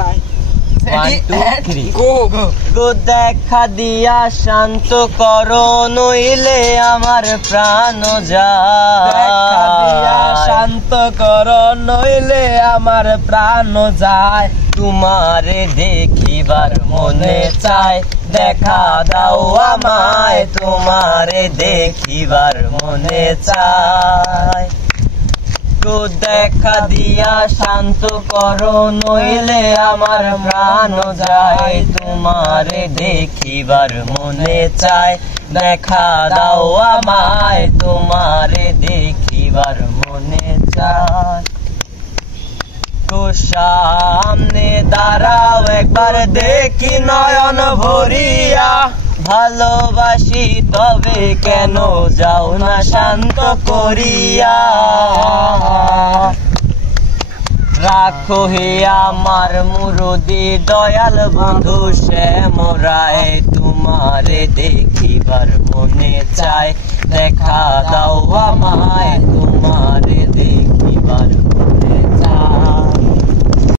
চাই। 1 2 3 গো গো দেখা দিয়া শান্ত করো নইলে আমার প্রাণ যায় শান্ত কর নইলে আমার প্রাণ যায় তোমারে দেখিবার মনে চায় দেখা দাও আমায় তোমারে দেখিবার মনে চায় গো দেখা দিয়া শান্ত করো নইলে আমার প্রাণ যায় তোমারে দেখিবার মনে চায় দেখা দাও আমায় তোমারে দেখিবার মনে চায় তো সামনে দাঁড়াও একবার দেখি নয়ন ভরিয়া ভালোবাসি তবে কেন যাও না শান্ত করিয়া রাখো হে আমার মুরুদি দয়াল বন্ধু শ্যামরায় তোমারে দেখিবার মনে চায় দেখা দাও আমায় তোমার